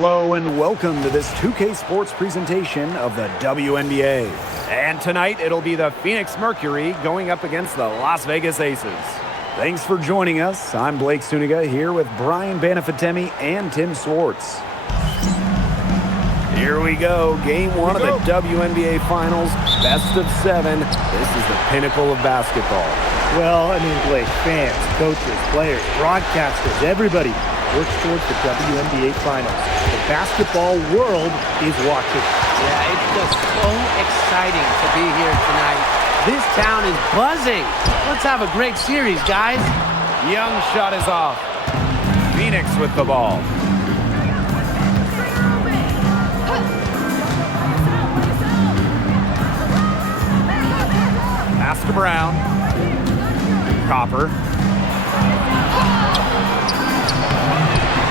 Hello and welcome to this 2K Sports presentation of the WNBA. And tonight it'll be the Phoenix Mercury going up against the Las Vegas Aces. Thanks for joining us. I'm Blake Suniga here with Brian Banafitemi and Tim Swartz. Here we go, game one of the WNBA Finals, best of 7. This is the pinnacle of basketball. Well, Blake, fans, coaches, players, broadcasters, everybody works towards the WNBA Finals. The basketball world is watching. Yeah, it's just so exciting to be here tonight. This town is buzzing. Let's have a great series, guys. Young shot is off. Phoenix with the ball. Pass to Brown. Copper.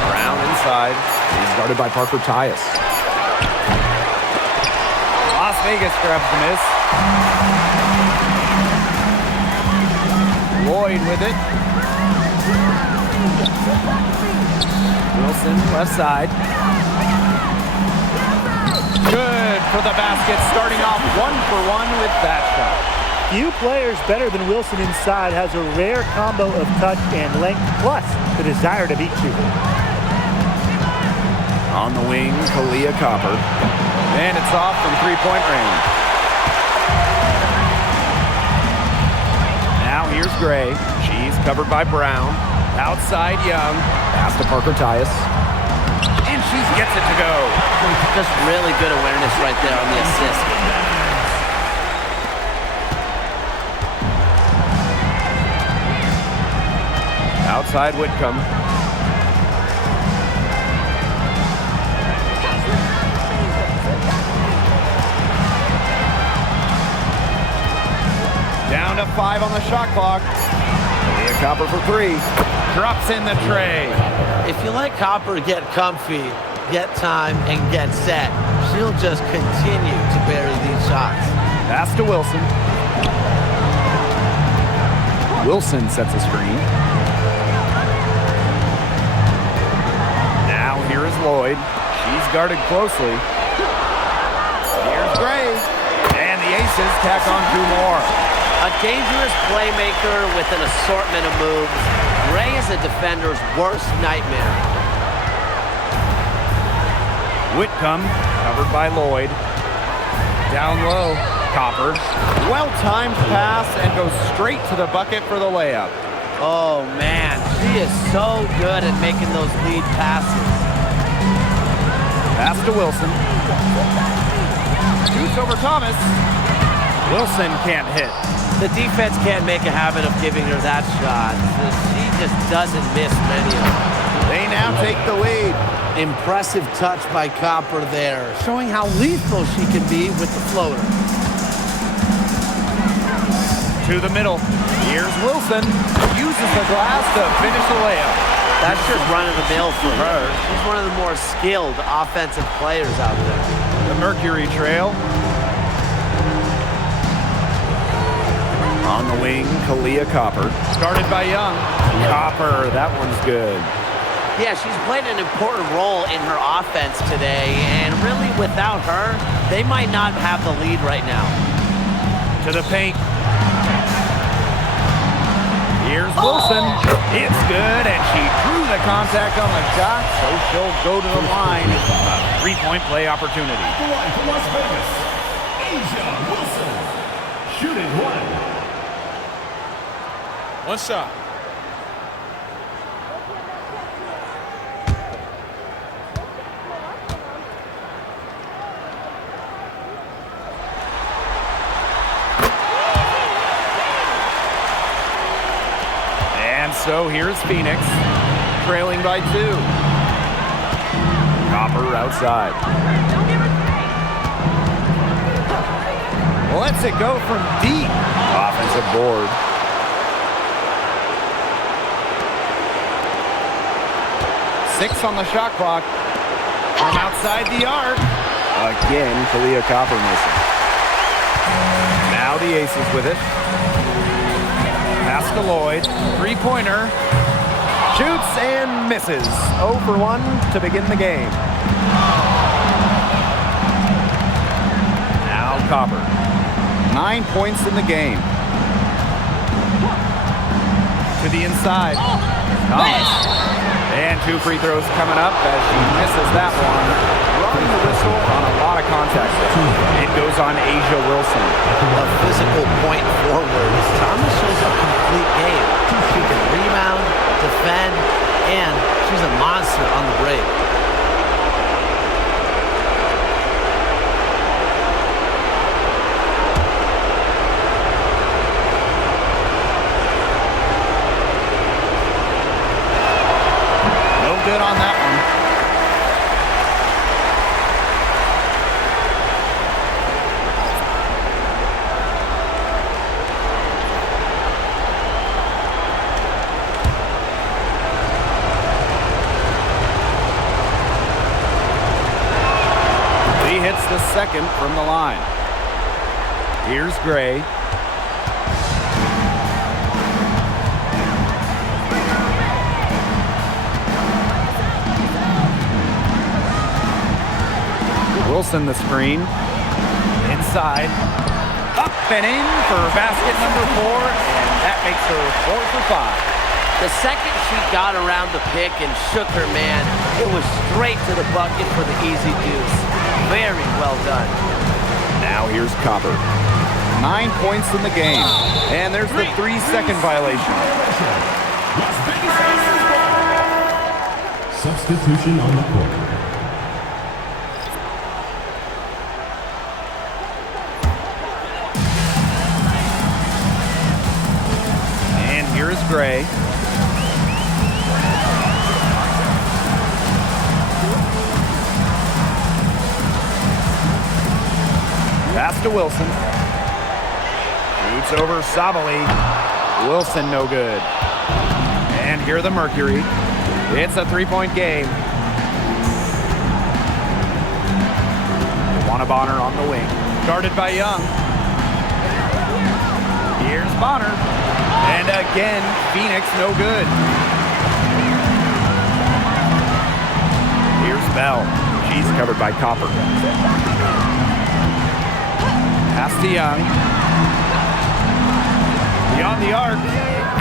Brown inside. He's guarded by Parker Tyus. Las Vegas grabs the miss. Lloyd with it. Wilson left side. Good for the basket, starting off 1-for-1 with that shot. Few players better than Wilson inside, has a rare combo of touch and length, plus the desire to beat you. On the wing, Kalia Copper. And it's off from three-point range. Now here's Gray. She's covered by Brown. Outside Young. Pass to Parker Tyus. And she gets it to go. Just really good awareness right there on the assist. Outside Whitcomb. Down to 5 on the shot clock. Leah Copper for 3. Drops in the tray. If you let Copper get comfy, get time, and get set, she'll just continue to bury these shots. Pass to Wilson. Wilson sets a screen. Now here is Lloyd. She's guarded closely. Here's Gray. And the Aces tack on 2 more. A dangerous playmaker with an assortment of moves. Gray is a defender's worst nightmare. Whitcomb, covered by Lloyd. Down low, Copper. Well-timed pass and goes straight to the bucket for the layup. Oh, man. She is so good at making those lead passes. Pass to Wilson. Shoots over Thomas. Wilson can't hit. The defense can't make a habit of giving her that shot. She just doesn't miss many of them. They now take the lead. Impressive touch by Copper there, showing how lethal she can be with the floater. To the middle. Here's Wilson. Uses the glass to finish the layup. That's just run-of-the-mill for her. She's one of the more skilled offensive players out there. The Mercury trail. On the wing, Kalia Copper. Started by Young. Copper, that one's good. Yeah, she's played an important role in her offense today, and really without her, they might not have the lead right now. To the paint. Here's Wilson. It's good, and she drew the contact on the shot, so she'll go to the line. A 3-point play opportunity. The line for Las Vegas, Asia Wilson. Shooting 1. One shot. And so here's Phoenix, trailing by 2. Copper outside. Lets it go from deep. Offensive board. Six on the shot clock. From outside the arc. Again, Kalia Copper missing. Now the Aces with it. Pass to Lloyd. Three-pointer. Shoots and misses. 0 for 1 to begin the game. Now Copper. 9 points in the game. To the inside. Thomas. And 2 free throws coming up as she misses that one. Blowing the whistle on a lot of contact. It goes on Asia Wilson. A physical point forward. Thomas shows a complete game. She can rebound, defend, and she's a monster on the break. Good on that one. He hits the second from the line. Here's Gray. Wilson the screen. Inside. Up and in for basket number 4, and that makes her 4 for 5. The second she got around the pick and shook her man, it was straight to the bucket for the easy deuce. Very well done. Now here's Copper. 9 points in the game, and there's the 3-second violation. Las Vegas Aces ball. Substitution on the court. Here's Gray. Pass to Wilson. Shoots over Sabali. Wilson no good. And here the Mercury. It's a 3-point game. Bonner on the wing. Guarded by Young. Here's Bonner. And again, Phoenix no good. Here's Bell. She's covered by Copper. Pass to Young. Beyond the arc.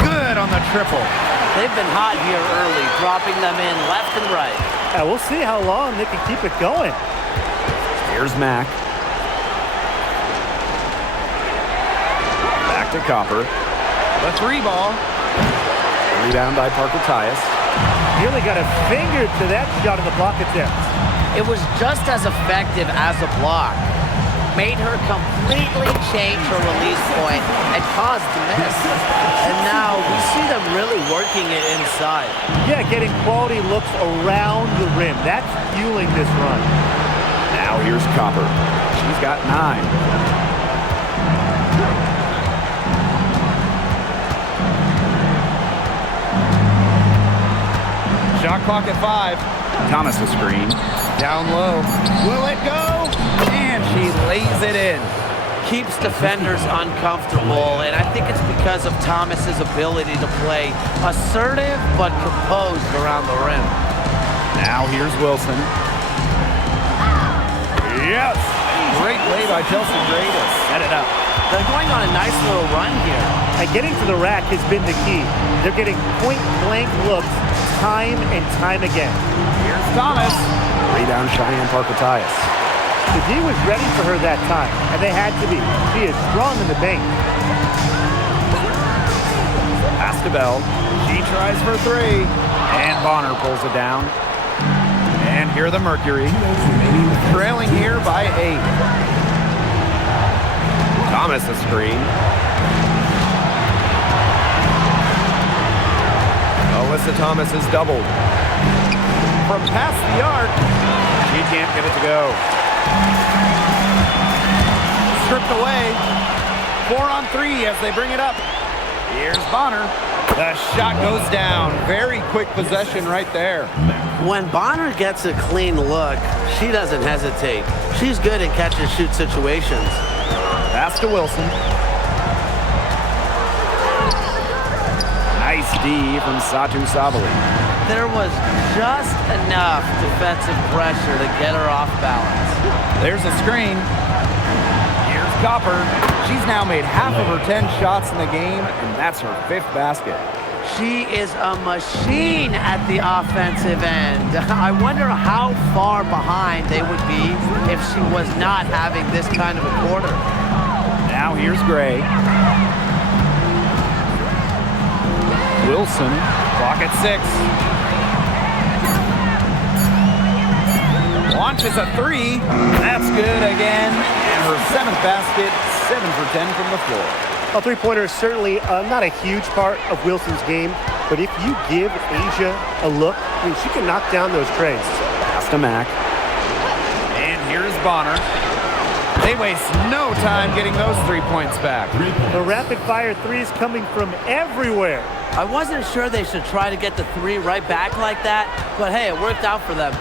Good on the triple. They've been hot here early, dropping them in left and right. Yeah, we'll see how long they can keep it going. Here's Mack. Back to Copper. The 3 ball. Rebound by Parker Tyus. Nearly got a finger to that shot in the block attempt. It was just as effective as a block. Made her completely change her release point and caused the miss. And now we see them really working it inside. Yeah, getting quality looks around the rim. That's fueling this run. Now here's Copper. She's got 9. Shot clock at 5. Thomas a screen. Down low. Will it go? And she lays it in. Keeps defenders uncomfortable, and I think it's because of Thomas's ability to play assertive but composed around the rim. Now here's Wilson. Yes! Great play by Chelsea Gray to set it up. They're going on a nice little run here. And getting to the rack has been the key. They're getting point-blank looks time and time again. Here's Thomas. Rebound Cheyenne Parker Tyus. The D was ready for her that time, and they had to be. She is strong in the paint. Pass to Bell. She tries for 3. And Bonner pulls it down. And here the Mercury. Trailing here by 8. Thomas a screen. Alyssa Thomas is doubled. From past the arc, she can't get it to go. Stripped away. 4 on 3 as they bring it up. Here's Bonner. The shot goes down. Very quick possession right there. When Bonner gets a clean look, she doesn't hesitate. She's good in catch-and-shoot situations. Pass to Wilson. Nice Nice D from Satu Sabali. There was just enough defensive pressure to get her off balance. There's a screen. Here's Copper. She's now made half of her 10 shots in the game, and that's her 5th basket. She is a machine at the offensive end. I wonder how far behind they would be if she was not having this kind of a quarter. Now here's Gray. Wilson, clock at 6. Launches a 3. That's good again. And her 7th basket, 7 for 10 from the floor. A three-pointer is certainly not a huge part of Wilson's game, but if you give Asia a look, I mean, she can knock down those trays. Pass to Mack. And here's Bonner. They waste no time getting those 3 points back. The rapid-fire threes coming from everywhere. I wasn't sure they should try to get the 3 right back like that, but hey, it worked out for them.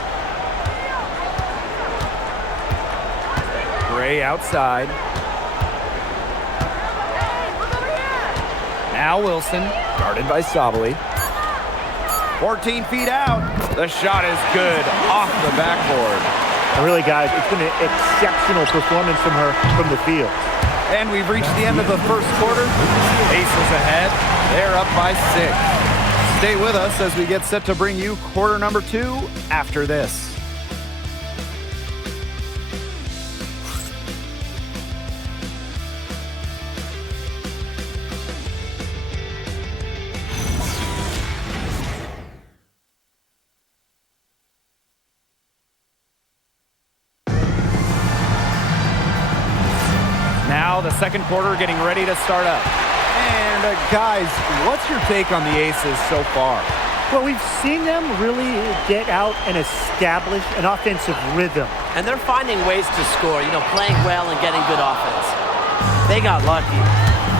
Gray outside. Now Wilson, guarded by Sabali. 14 feet out. The shot is good off the backboard. And really, guys, it's been an exceptional performance from her from the field. And we've reached the end of the first quarter. Aces ahead. They're up by 6. Stay with us as we get set to bring you quarter number 2 after this. Now the second quarter getting ready to start up. And guys, what's your take on the Aces so far? Well, we've seen them really get out and establish an offensive rhythm. And they're finding ways to score, playing well and getting good offense. They got lucky.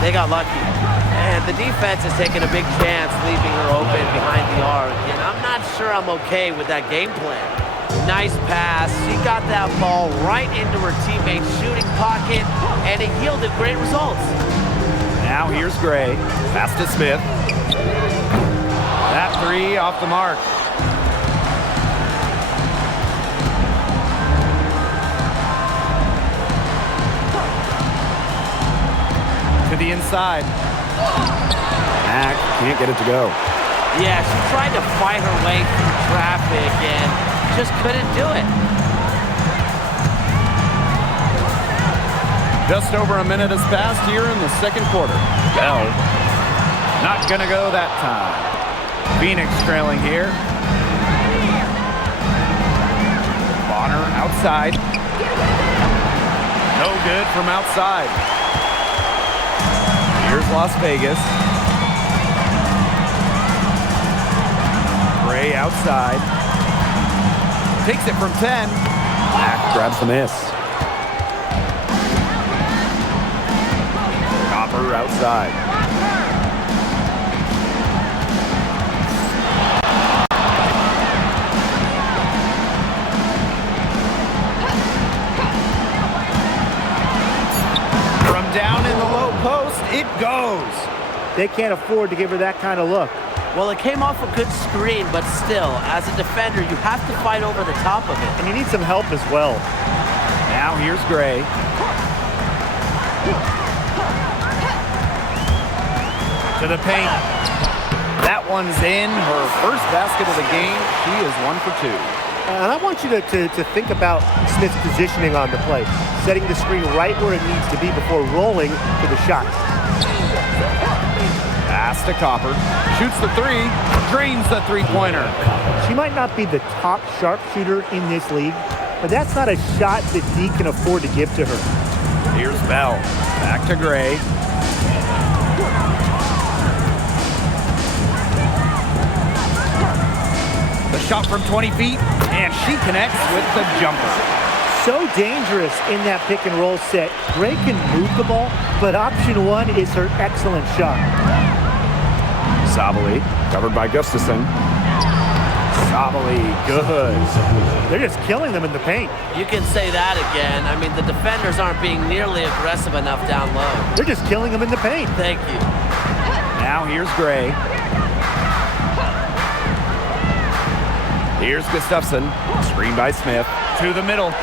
And the defense is taking a big chance, leaving her open behind the arc. And I'm not sure I'm okay with that game plan. Nice pass. She got that ball right into her teammate's shooting pocket, and it yielded great results. Now here's Gray. Pass to Smith. That 3 off the mark. To the inside. Mack can't get it to go. Yeah, she tried to fight her way through traffic and just couldn't do it. Just over a minute has passed here in the second quarter. Bell, not gonna go that time. Phoenix trailing here. Bonner outside. No good from outside. Here's Las Vegas. Gray outside. Takes it from 10. Mack grabs the miss. Copper outside. From down in the low post, it goes. They can't afford to give her that kind of look. Well, it came off a good screen, but still, as a defender, you have to fight over the top of it. And you need some help as well. Now here's Gray. To the paint. That one's in. Her first basket of the game. She is 1 for 2. And I want you to think about Smith's positioning on the play. Setting the screen right where it needs to be before rolling to the shot. Pass to Copper. Shoots the 3. Drains the three-pointer. She might not be the top sharpshooter in this league, but that's not a shot that D can afford to give to her. Here's Bell. Back to Gray. The shot from 20 feet, and she connects with the jumper. So dangerous in that pick and roll set. Gray can move the ball, but option 1 is her excellent shot. Sabali, covered by Gustafson. Sabali, good. They're just killing them in the paint. You can say that again. I mean, the defenders aren't being nearly aggressive enough down low. They're just killing them in the paint. Thank you. Now here's Gray. Here's Gustafson. Screen by Smith. To the middle.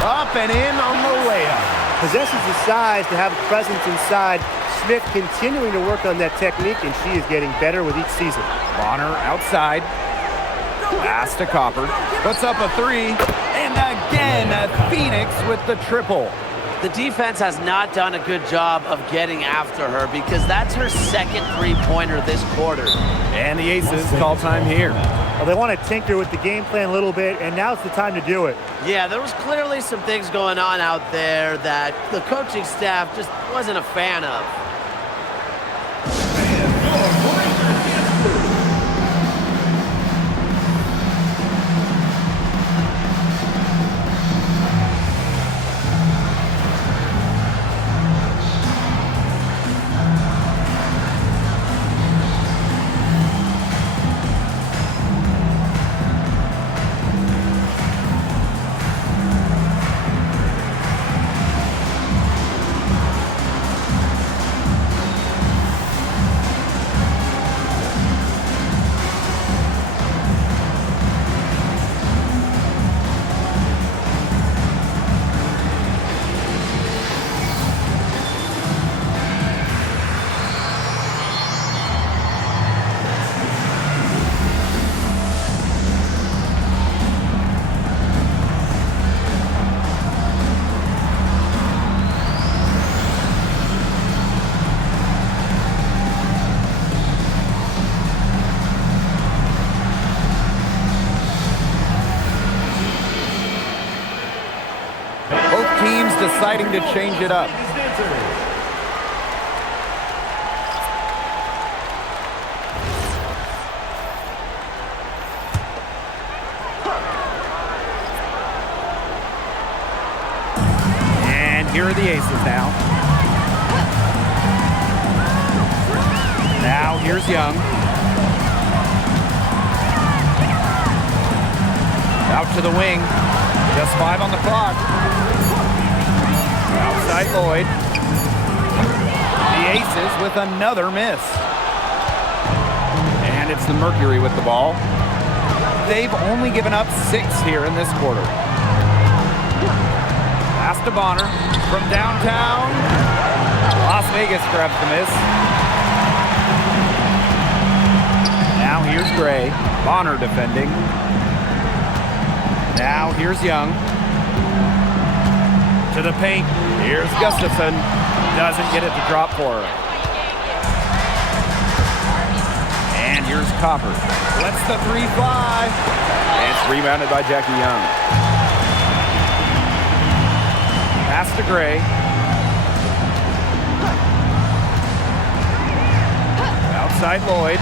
Up and in on the layup. Possesses the size to have a presence inside. Smith continuing to work on that technique, and she is getting better with each season. Bonner outside. Pass to Copper. Puts up a three. And again, Phoenix with the triple. The defense has not done a good job of getting after her because that's her second three-pointer this quarter. And the Aces call time here. Well, they want to tinker with the game plan a little bit, and now's the time to do it. Yeah, there was clearly some things going on out there that the coaching staff just wasn't a fan of. Deciding to change it up. And here are the Aces now. Now here's Young. Out to the wing. Just 5 on the clock. Outside Lloyd. The Aces with another miss. And it's the Mercury with the ball. They've only given up 6 here in this quarter. Pass to Bonner from downtown. Las Vegas grabs the miss. Now here's Gray. Bonner defending. Now here's Young. To the paint. Here's Gustafson. Doesn't get it to drop for her. And here's Copper. Lets the 3 fly. And it's rebounded by Jackie Young. Pass to Gray. Outside Lloyd.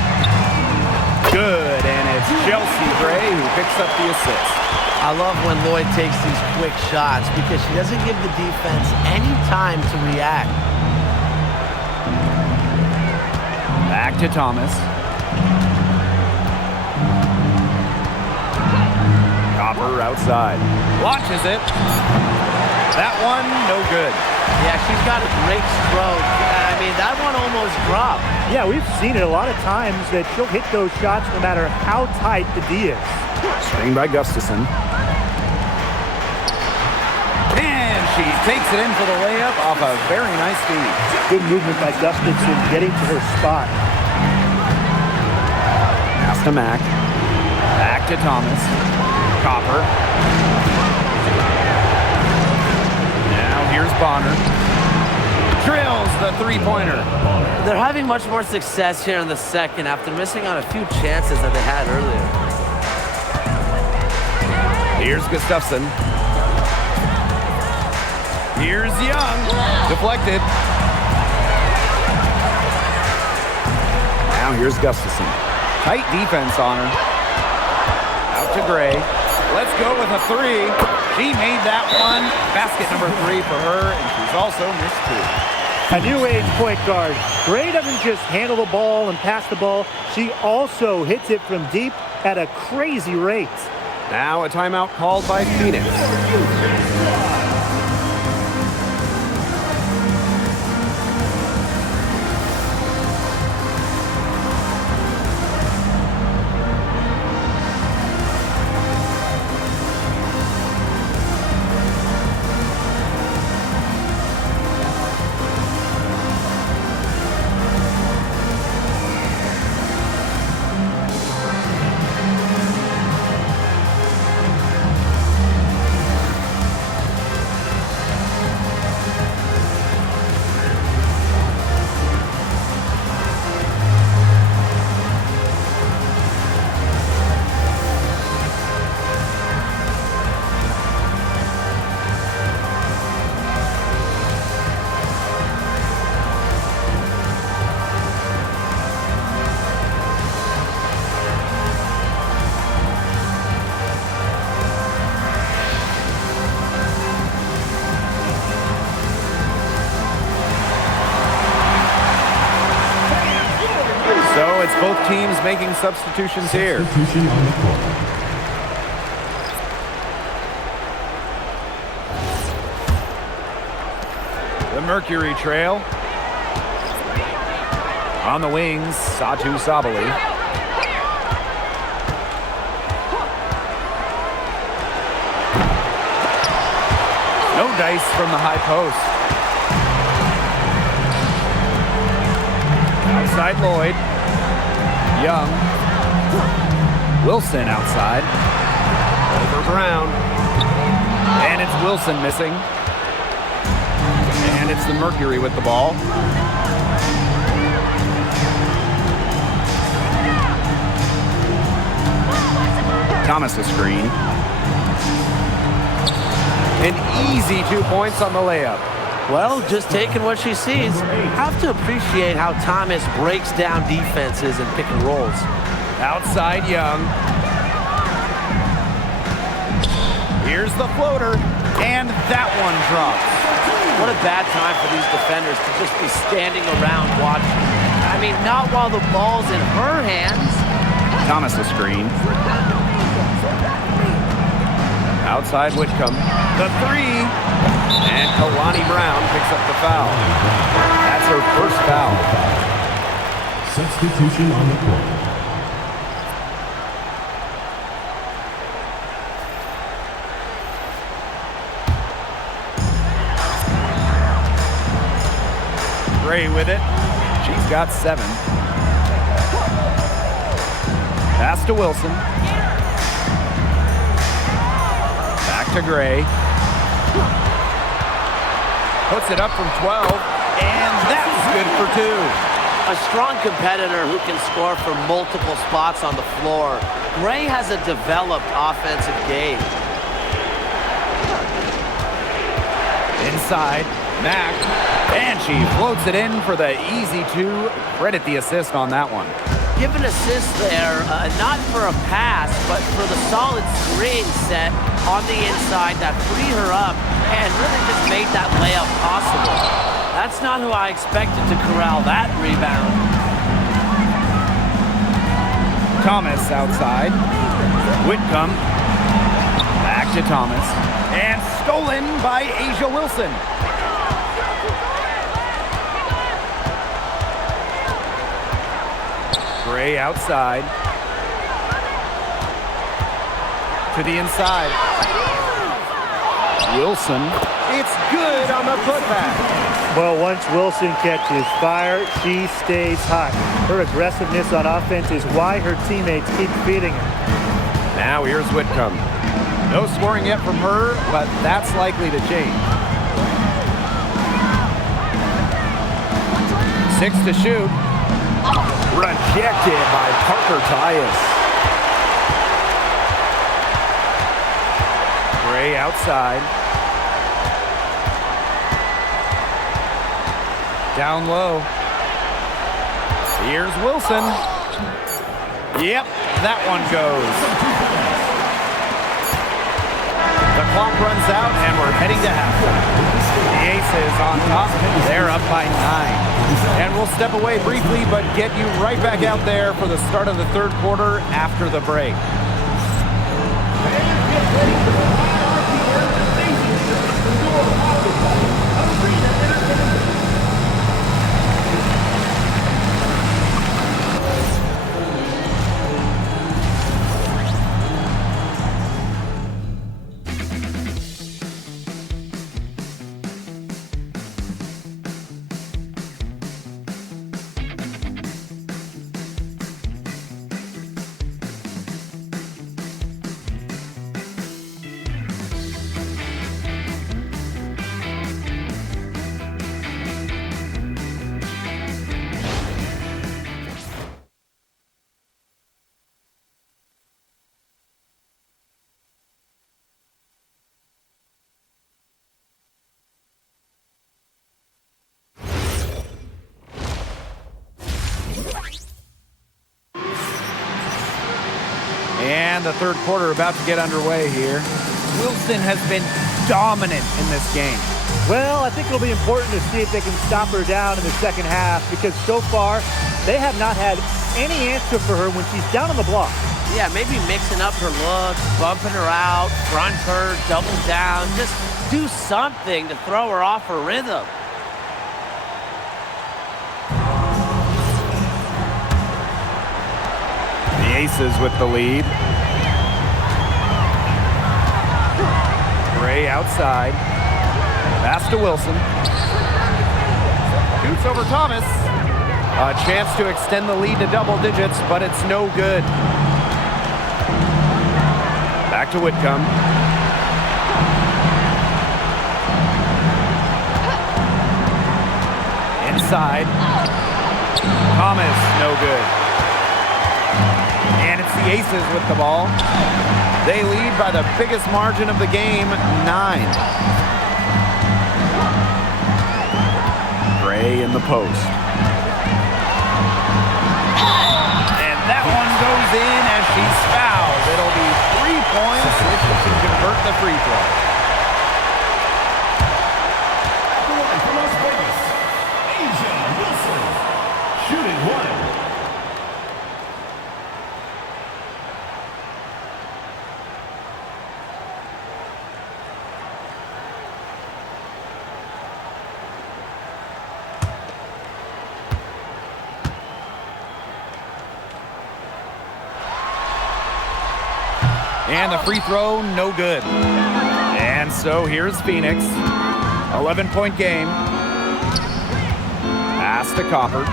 Good. And it's Chelsea Gray who picks up the assist. I love when Lloyd takes these quick shots because she doesn't give the defense any time to react. Back to Thomas. Copper outside. Launches it. That one, no good. Yeah, she's got a great stroke. I mean, that one almost dropped. Yeah, we've seen it a lot of times that she'll hit those shots no matter how tight the D is. Screen by Gustafson. And she takes it in for the layup off a very nice feed. Good movement by Gustafson getting to her spot. Pass to Mack. Back to Thomas. Copper. Now here's Bonner. Drills the three-pointer. They're having much more success here in the second after missing on a few chances that they had earlier. Here's Gustafson. Here's Young. Deflected. Now here's Gustafson. Tight defense on her. Out to Gray. Let's go with a 3. She made that one. Basket number 3 for her, and she's also missed 2. A new age point guard. Gray doesn't just handle the ball and pass the ball. She also hits it from deep at a crazy rate. Now a timeout called by Phoenix. both teams making substitutions here. Substitution on the court. The Mercury trail. On the wings, Satu Sabali. No dice from the high post. Outside Lloyd. Young. Wilson outside. Over Brown. And it's Wilson missing. And it's the Mercury with the ball. Thomas a screen. An easy 2 points on the layup. Well, just taking what she sees. Have to appreciate how Thomas breaks down defenses and pick and rolls. Outside Young. Here's the floater. And that one drops. What a bad time for these defenders to just be standing around watching. I mean, not while the ball's in her hands. Thomas a screen. Outside Whitcomb. The three. And Kalani Brown picks up the foul. That's her first foul. Substitution on the court. Gray with it. She's got 7. Pass to Wilson. Back to Gray. Puts it up from 12. And that's good for 2. A strong competitor who can score from multiple spots on the floor. Gray has a developed offensive game. Inside, Mack. And she floats it in for the easy 2. Credit the assist on that one. Give an assist there, not for a pass, but for the solid screen set on the inside that freed her up and really just made that layup possible. That's not who I expected to corral that rebound. Thomas outside. Whitcomb. Back to Thomas. And stolen by A'ja Wilson. Gray outside. To the inside. Wilson. It's good on the putback. Well, once Wilson catches fire, she stays hot. Her aggressiveness on offense is why her teammates keep feeding her. Now here's Whitcomb. No scoring yet from her, but that's likely to change. 6 to shoot. Rejected by Parker Tyus. Gray outside. Down low. Here's Wilson. Yep, that one goes. The clock runs out and we're heading to halftime. The Aces on top. They're up by 9. And we'll step away briefly, but get you right back out there for the start of the third quarter after the break. And the third quarter about to get underway here. Wilson has been dominant in this game. Well, I think it'll be important to see if they can stop her down in the second half because so far, they have not had any answer for her when she's down on the block. Yeah, maybe mixing up her look, bumping her out, front her, double down. Just do something to throw her off her rhythm. The Aces with the lead. Gray outside. Pass to Wilson. Shoots over Thomas. A chance to extend the lead to double digits, but it's no good. Back to Whitcomb. Inside. Thomas, no good. And it's the Aces with the ball. They lead by the biggest margin of the game, 9. Gray in the post. And that one goes in as she's fouled. It'll be 3 points if she can convert the free throw. From Las Vegas, Asia Wilson, shooting 1. And the free throw, no good. And so here's Phoenix. 11-point game. Pass to Copper.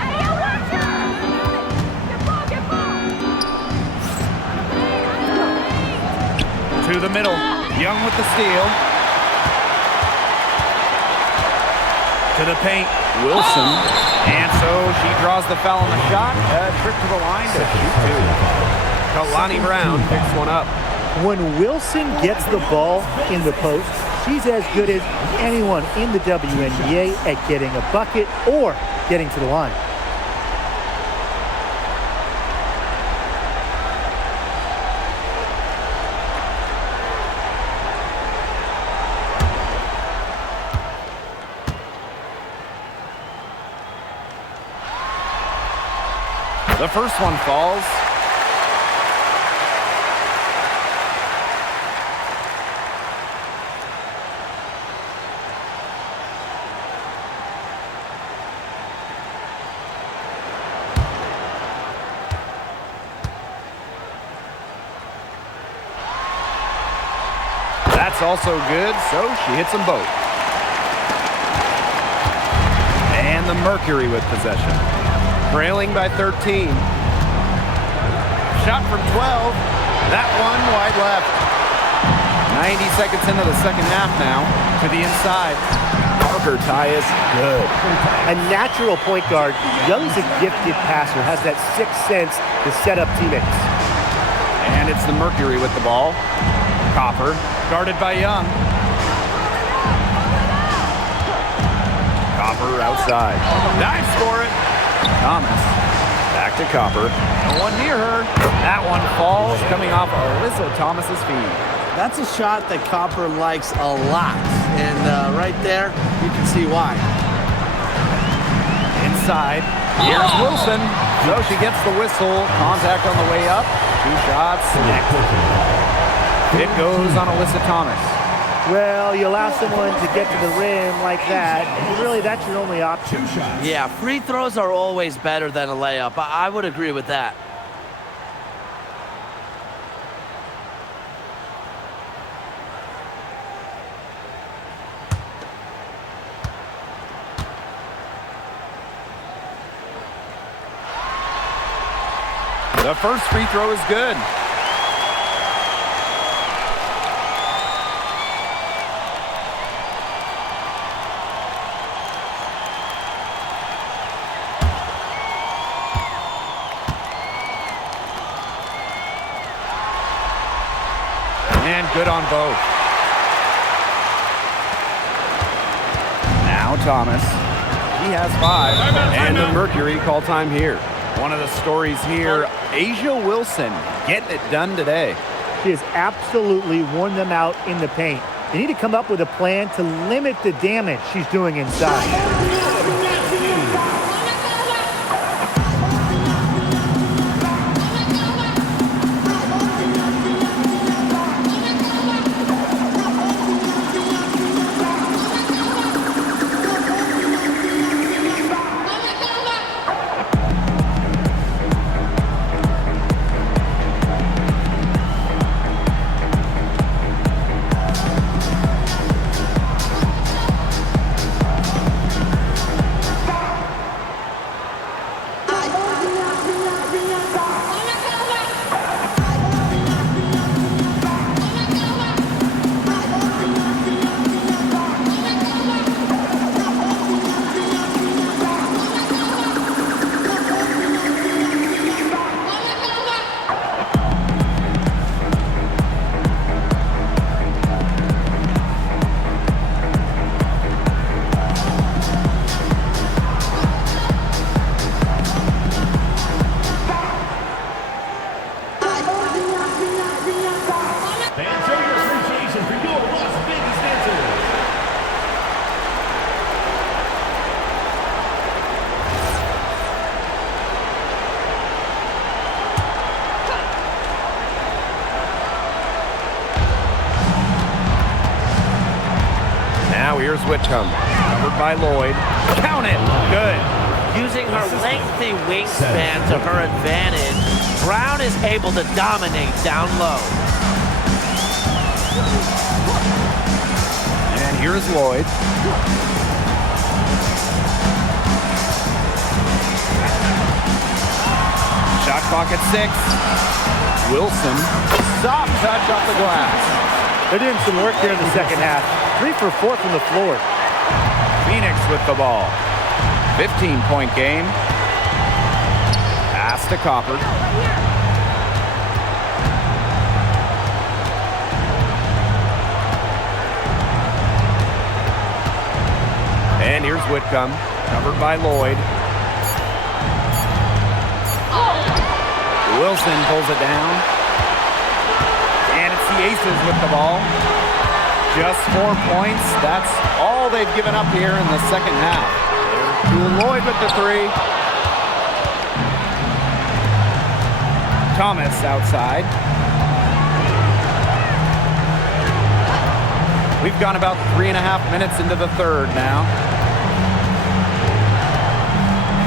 To the middle. Young with the steal. To the paint. Wilson. And so she draws the foul on the shot. A trip to the line to shoot 2. Kalani Brown picks one up. When Wilson gets the ball in the post, she's as good as anyone in the WNBA at getting a bucket or getting to the line. The first one falls. That's also good, so she hits them both. And the Mercury with possession. Trailing by 13. Shot from 12. That one wide left. 90 seconds into the second half now. To the inside. Parker tie is good. A natural point guard, Young's a gifted passer, has that sixth sense to set up teammates. And it's the Mercury with the ball. Copper, guarded by Young. Copper outside. Dives for it. Thomas, back to Copper. No one near her. That one falls, coming off Alyssa Thomas's feet. That's a shot that Copper likes a lot. And right there, you can see why. Inside. Here's Wilson. So she gets the whistle. Contact on the way up. 2 shots. It goes on Alyssa Thomas. Well, you allow someone to get to the rim like that, and really that's your only option. Yeah, free throws are always better than a layup. I would agree with that. The first free throw is good. And good on both. Now Thomas. He has 5. And the Mercury call time here. One of the stories here, Asia Wilson getting it done today. She has absolutely worn them out in the paint. They need to come up with a plan to limit the damage she's doing inside. Whitcomb. Covered by Lloyd. Count it. Good. Using her lengthy wingspan to her advantage, Brown is able to dominate down low. And here's Lloyd. Shot clock at 6. Wilson. Soft touch off the glass. They're doing some work here in the second half. 3 for 4 from the floor. Phoenix with the ball. 15-point game. Pass to Copper. And here's Whitcomb, covered by Lloyd. Wilson pulls it down. And it's the Aces with the ball. Just 4 points. That's all they've given up here in the second half. Lloyd with the 3. Thomas outside. We've gone about 3.5 minutes into the third now.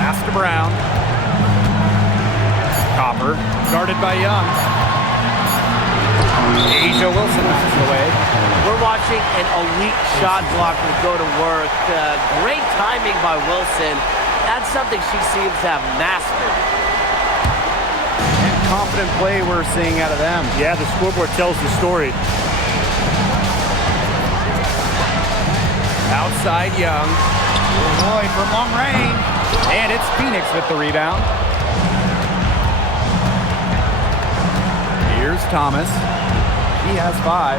Pass to Brown. Copper, guarded by Young. Asia Wilson knocks it away. We're watching an elite shot blocker go to work. Great timing by Wilson. That's something she seems to have mastered. And confident play we're seeing out of them. Yeah, the scoreboard tells the story. Outside Young. Lloyd from long range. And it's Phoenix with the rebound. Here's Thomas. He has 5.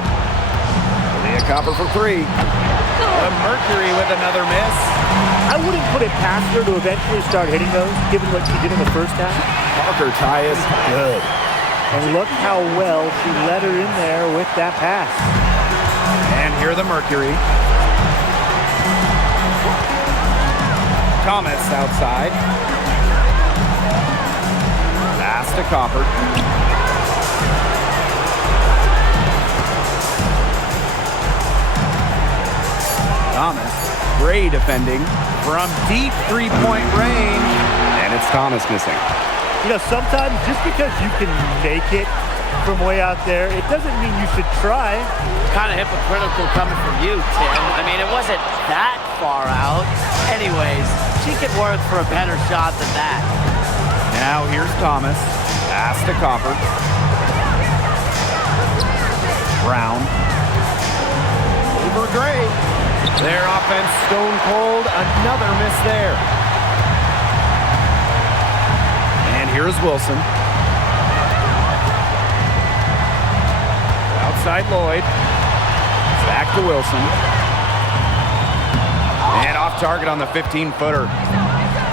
Leah Copper for 3. The Mercury with another miss. I wouldn't put it past her to eventually start hitting those, given what she did in the first half. Parker tie is good. And look how well she let her in there with that pass. And here the Mercury. Thomas outside. Pass to Copper. Thomas, Gray defending from deep three-point range. And it's Thomas missing. You know, sometimes just because you can make it from way out there, it doesn't mean you should try. Kind of hypocritical coming from you, Tim. I mean, it wasn't that far out. Anyways, she could work for a better shot than that. Now here's Thomas. Pass to Copper. Brown. Over Gray. Their offense stone cold. Another miss there. And here's Wilson. Outside Lloyd. Back to Wilson. And off target on the 15-footer.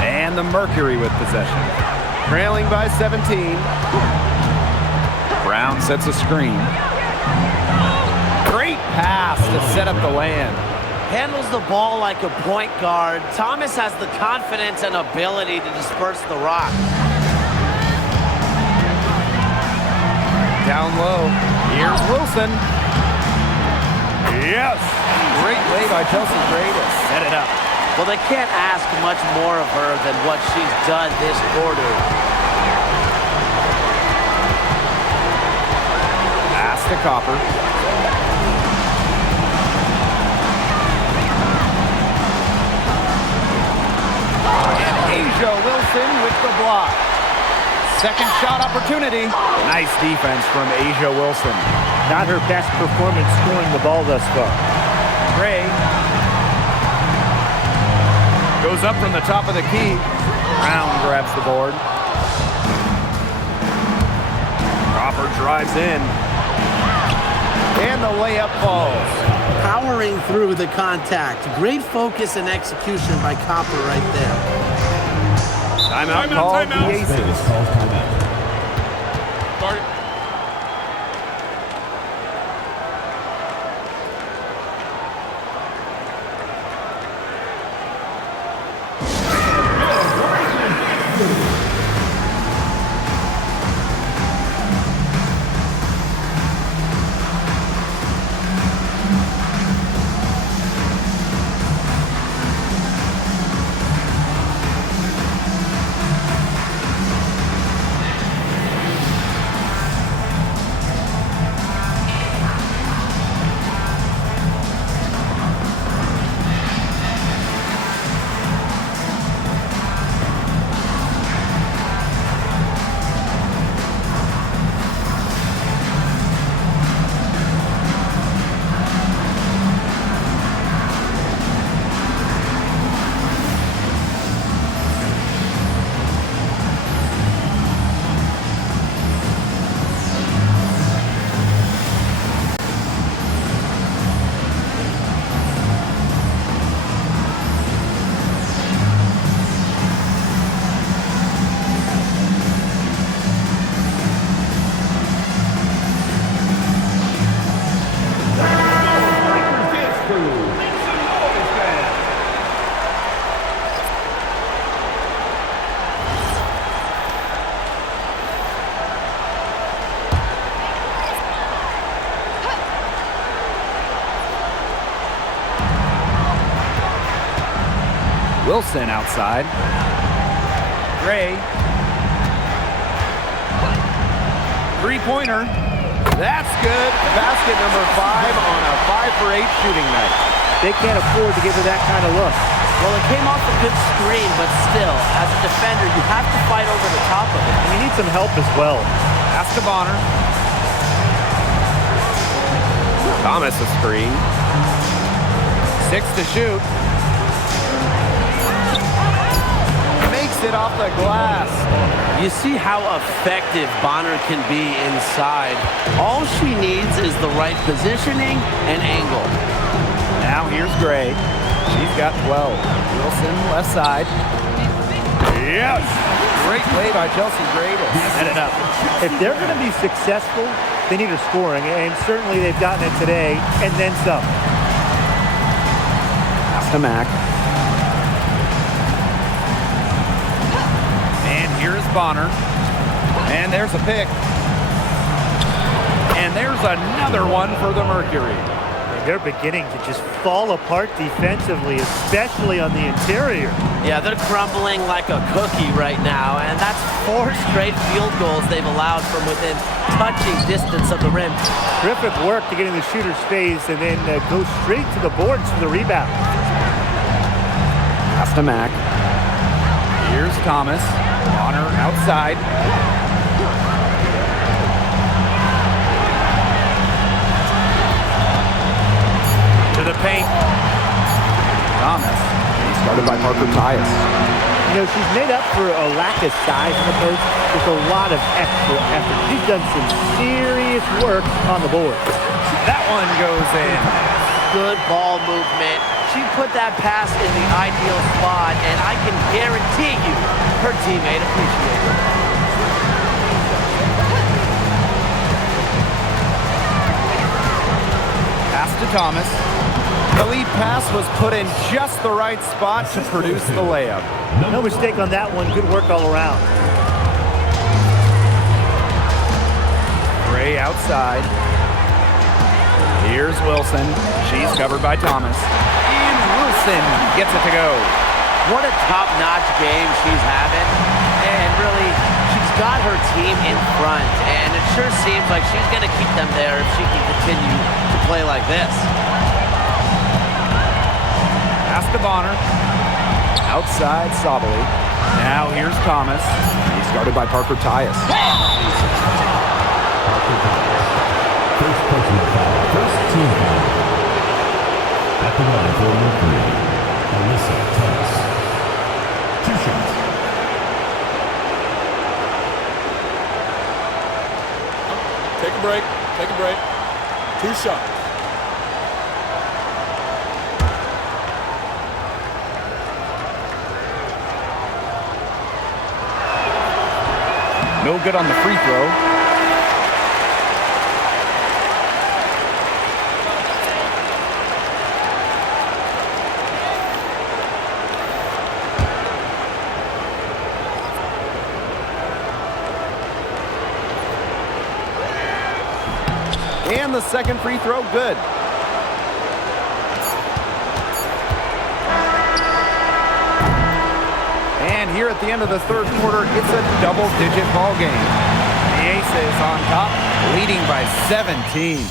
And the Mercury with possession. Trailing by 17. Brown sets a screen. Great pass to set up the land. Handles the ball like a point guard. Thomas has the confidence and ability to disperse the rock. Down low. Here's Wilson. Yes. Great play by Chelsea Gray to set it up. Well, they can't ask much more of her than what she's done this quarter. Pass to Copper. And Asia Wilson with the block. Second shot opportunity. Nice defense from Asia Wilson. Not her best performance scoring the ball thus far. Gray goes up from the top of the key. Brown grabs the board. Copper drives in. And the layup falls. Powering through the contact. Great focus and execution by Copper right there. Timeout called the Aces. Vegas calls timeout. Wilson outside. Gray. Three-pointer. That's good. Basket number 5 on a 5-for-8 shooting night. They can't afford to give her that kind of look. Well, it came off a good screen, but still, as a defender, you have to fight over the top of it. And you need some help as well. Pass to Bonner. Thomas a screen. 6 to shoot. Makes it off the glass. You see how effective Bonner can be inside. All she needs is the right positioning and angle. Now here's Gray. She's got 12. Wilson left side. Yes! Great play by Chelsea Gray to set it up. If they're going to be successful, they need her scoring, and certainly they've gotten it today, and then some. Pass to Mack. And here's Bonner. And there's a pick. And there's another one for the Mercury. They're beginning to just fall apart defensively, especially on the interior. Yeah, they're crumbling like a cookie right now, and that's 4 straight field goals they've allowed from within touching distance of the rim. Terrific work to get in the shooter's phase and then go straight to the boards for the rebound. Pass to Mack. Here's Thomas. Bonner outside. To the paint. Thomas. He's guarded by Parker Tyus. You know, she's made up for a lack of size in the post with a lot of extra effort. She's done some serious work on the board. That one goes in. Good ball movement. She put that pass in the ideal spot, and I can guarantee you her teammate appreciated it. Pass to Thomas. The lead pass was put in just the right spot to produce the layup. No mistake on that one. Good work all around. Gray outside. Here's Wilson. She's covered by Thomas. And Wilson gets it to go. What a top-notch game she's having. And really, she's got her team in front. And it sure seems like she's going to keep them there if she can continue to play like this. Pass to Bonner. Outside Sabali. Now here's Thomas. He's guarded by Parker Tyus. First personal foul. First team foul. At the line for Mercury, Alyssa Thomas. 2 shots. Take a break. Take a break. 2 shots. No good on the free throw. And the second free throw, good. And here at the end of the third quarter, it's a double-digit ball game. The Aces on top, leading by 17.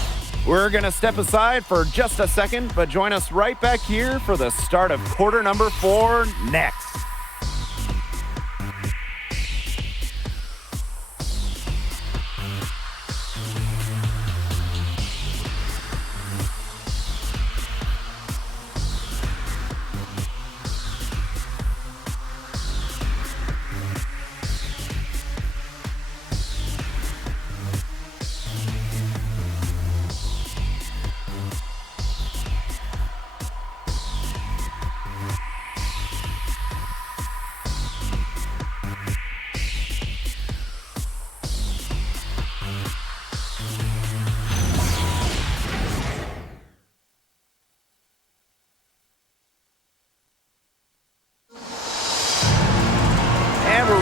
We're going to step aside for just a second, but join us right back here for the start of quarter number 4 next.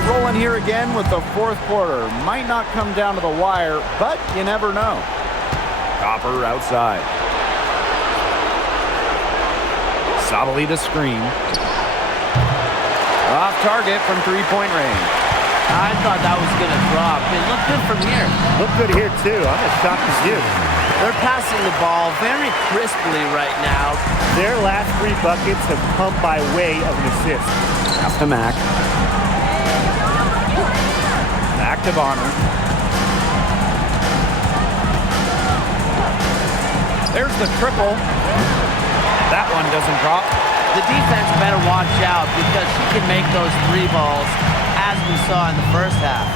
Rolling here again with the fourth quarter. Might not come down to the wire, but you never know. Copper outside. Sabali to screen. Off target from three-point range. I thought that was going to drop. It looked good from here. Look good here, too. I'm as shocked as you. They're passing the ball very crisply right now. Their last 3 buckets have come by way of an assist. Pass to Mack. Back to Bonner. There's the triple. That one doesn't drop. The defense better watch out because she can make those 3 balls, as we saw in the first half.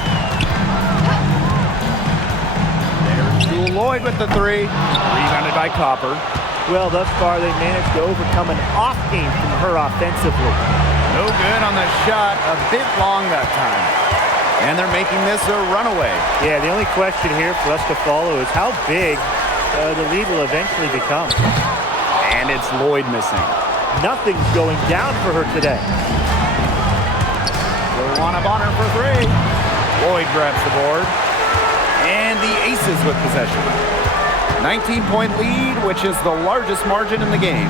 There's Jewel Lloyd with the 3. Rebounded by Copper. Well, thus far, they managed to overcome an off game from her offensively. No good on the shot. A bit long that time. And they're making this a runaway. Yeah, the only question here for us to follow is how big the lead will eventually become. And it's Lloyd missing. Nothing's going down for her today. Luana Bonner for 3. Lloyd grabs the board. And the Aces with possession. 19-point lead, which is the largest margin in the game.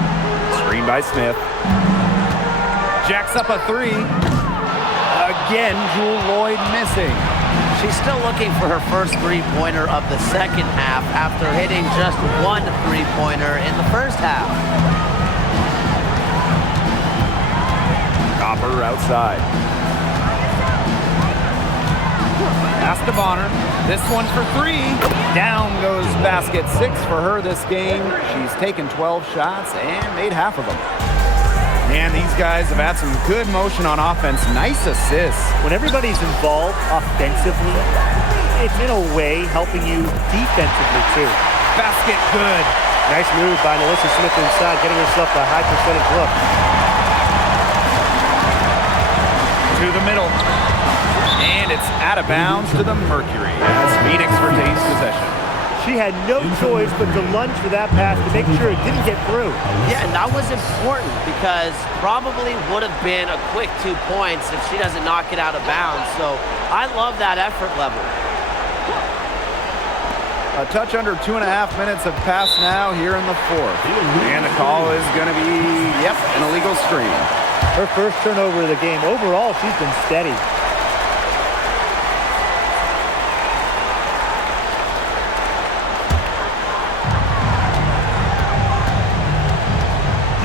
Screen by Smith. Jacks up a 3. Again, Jewel Lloyd missing. She's still looking for her first 3-pointer of the second half after hitting just 1 3-pointer in the first half. Copper outside. Pass to Bonner. This one for 3. Down goes basket 6 for her this game. She's taken 12 shots and made half of them. And these guys have had some good motion on offense. Nice assists. When everybody's involved offensively, it's in a way helping you defensively too. Basket good. Nice move by Melissa Smith inside, getting herself a high percentage look. To the middle. And it's out of bounds to the Mercury as Phoenix retains possession. She had no choice but to lunge for that pass to make sure it didn't get through. Yeah, and that was important because probably would have been a quick 2 points if she doesn't knock it out of bounds. So I love that effort level. A touch under 2.5 minutes have passed now here in the 4th. And the call is going to be, yep, an illegal screen. Her first turnover of the game. Overall, she's been steady.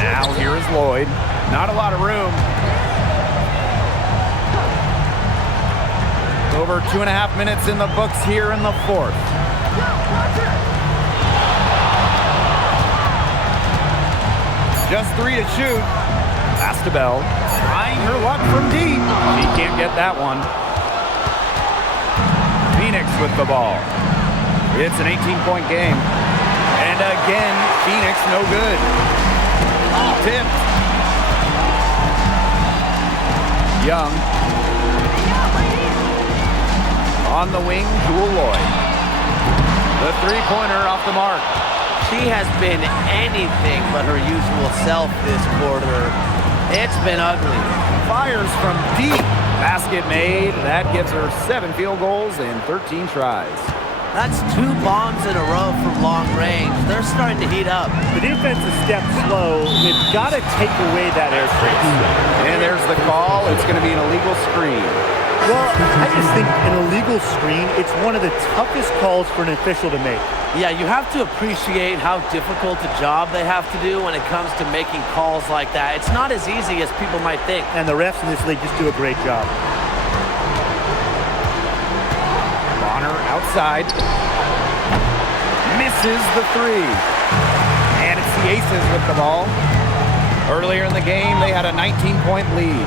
Now here is Lloyd. Not a lot of room. Over 2.5 minutes in the books here in the 4th. Just 3 to shoot. Pass to Bell. Trying her luck from deep. She can't get that one. Phoenix with the ball. It's an 18-point game. And again, Phoenix no good. Tipped. Young. On the wing, Jewel Lloyd. The 3-pointer off the mark. She has been anything but her usual self this quarter. It's been ugly. Fires from deep. Basket made. That gives her 7 field goals and 13 tries. That's 2 bombs in a row from long range. They're starting to heat up. The defense is stepped slow. They've got to take away that airspace. And there's the call. It's going to be an illegal screen. Well, I just think an illegal screen, it's one of the toughest calls for an official to make. Yeah, you have to appreciate how difficult a job they have to do when it comes to making calls like that. It's not as easy as people might think. And the refs in this league just do a great job. Bonner outside. Misses the 3. And it's the Aces with the ball. Earlier in the game, they had a 19-point lead.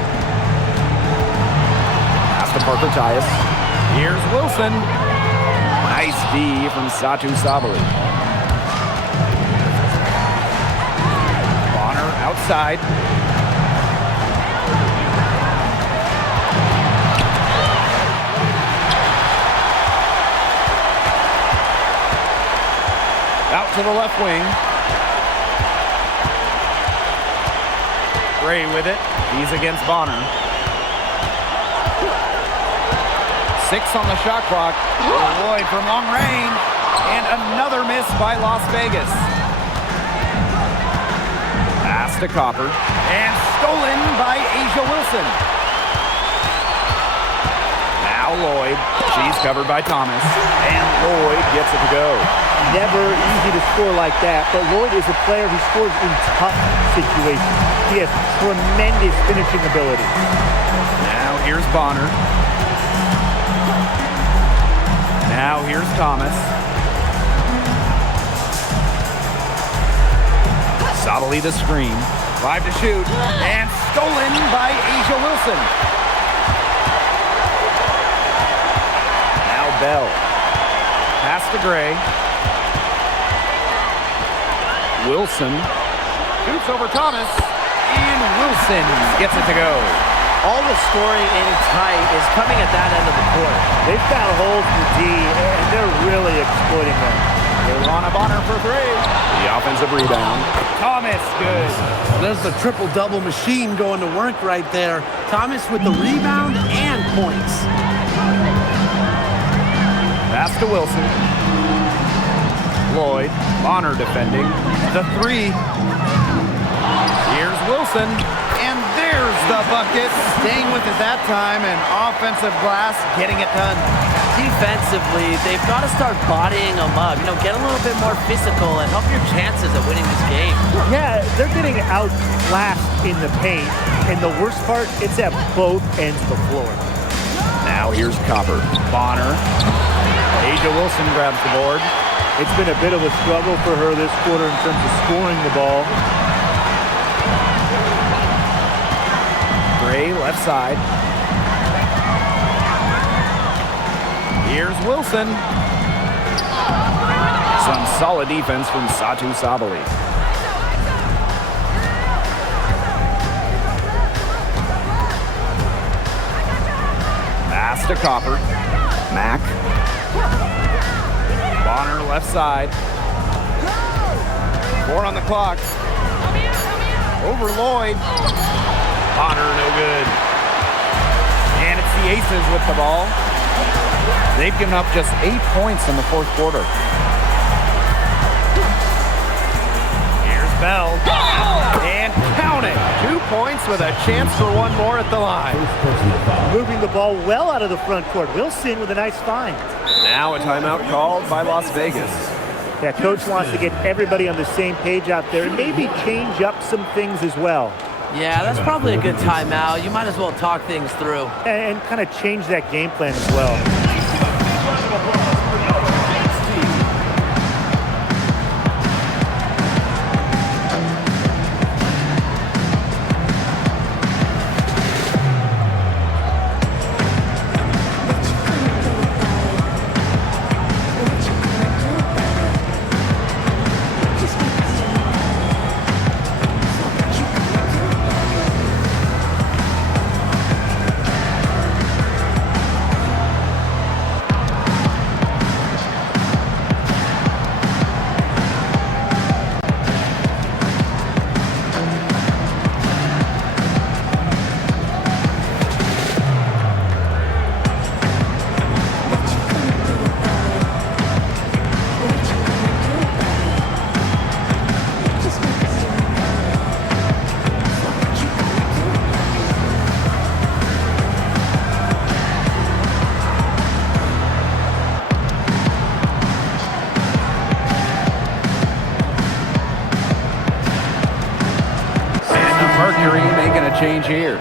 Pass to Parker Tyus. Here's Wilson. Nice D from Satu Sabali. Bonner outside. Out to the left wing. Gray with it. He's against Bonner. 6 on the shot clock. Lloyd from long range. And another miss by Las Vegas. Pass to Copper. And stolen by Asia Wilson. Now Lloyd. She's covered by Thomas. And Lloyd gets it to go. Never easy to score like that, but Lloyd is a player who scores in tough situations. He has tremendous finishing ability. Now here's Bonner. Now here's Thomas. Sottily the screen. 5 to shoot. And stolen by Asia Wilson. Now Bell. Pass to Gray. Wilson shoots over Thomas. And Wilson gets it to go. All the scoring in tight is coming at that end of the court. They've found holes in the D, and they're really exploiting them. Luana Bonner for 3. The offensive rebound. Thomas, good. There's the triple-double machine going to work right there. Thomas with the rebound and points. Pass to Wilson. Lloyd. Bonner defending. The 3. Here's Wilson. And there's the bucket. Staying with it that time, and offensive glass getting it done. Defensively, they've got to start bodying them up. You know, get a little bit more physical and help your chances of winning this game. Yeah, they're getting outclassed in the paint, and the worst part, it's at both ends of the floor. Now here's Copper. Bonner. Asia Wilson grabs the board. It's been a bit of a struggle for her this quarter in terms of scoring the ball. Gray, left side. Here's Wilson. Some solid defense from Satu Sabali. Pass to Copper. Mack. Bonner, left side. 4 on the clock. Over Lloyd. Bonner, no good. And it's the Aces with the ball. They've given up just 8 points in the fourth quarter. Here's Bell. And count it. 2 points with a chance for one more at the line. Moving the ball well out of the front court. Wilson with a nice find. Now a timeout called by Las Vegas. Yeah, coach wants to get everybody on the same page out there and maybe change up some things as well. Yeah, that's probably a good timeout. You might as well talk things through. And kind of change that game plan as well. Mercury making a change here.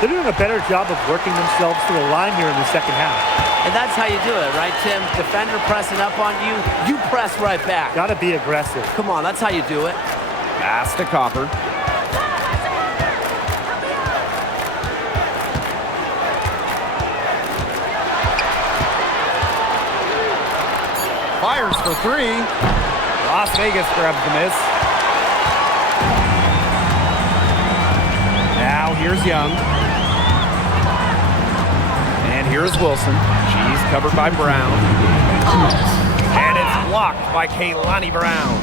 They're doing a better job of working themselves to the line here in the second half. And that's how you do it, right, Tim? Defender pressing up on you, you press right back. Got to be aggressive. Come on, that's how you do it. Pass to Copper. Fires for 3. Las Vegas grabs the miss. Now here's Young. And here's Wilson. She's covered by Brown. And it's blocked by Kaylani Brown.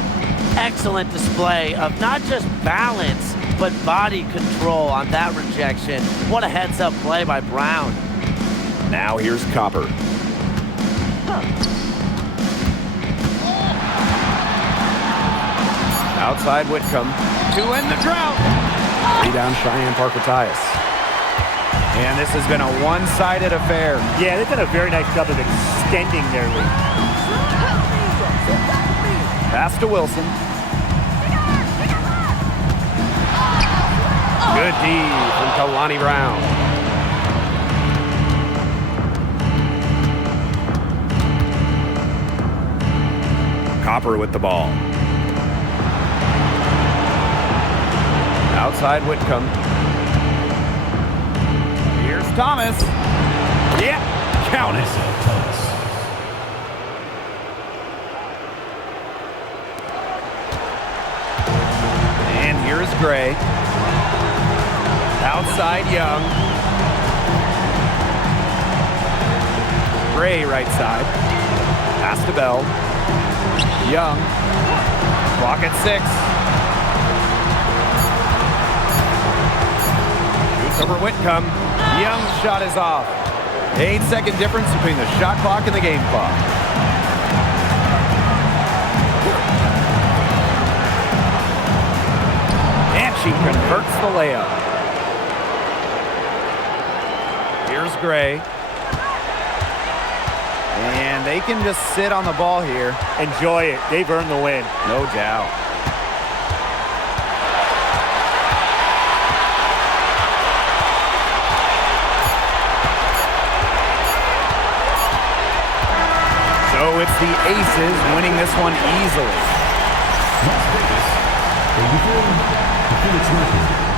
Excellent display of not just balance, but body control on that rejection. What a heads-up play by Brown. Now here's Copper. Outside Whitcomb to end the drought. Rebound Cheyenne Parker-Tyus. And this has been a one-sided affair. Yeah, they've done a very nice job of extending their lead. Pass to Wilson. Good D from Kalani Brown. Copper with the ball. Outside Whitcomb. Here's Thomas. Yeah, count it. And here's Gray. Outside Young. Gray right side. Pass to Bell. Young. Clock at 6. Shoots over Whitcomb. Young's shot is off. 8-second difference between the shot clock and the game clock. And she converts the layup. Here's Gray. And they can just sit on the ball here. Enjoy it. They've earned the win. No doubt. So it's the Aces winning this one easily. Las Vegas, the Phoenix Mercury.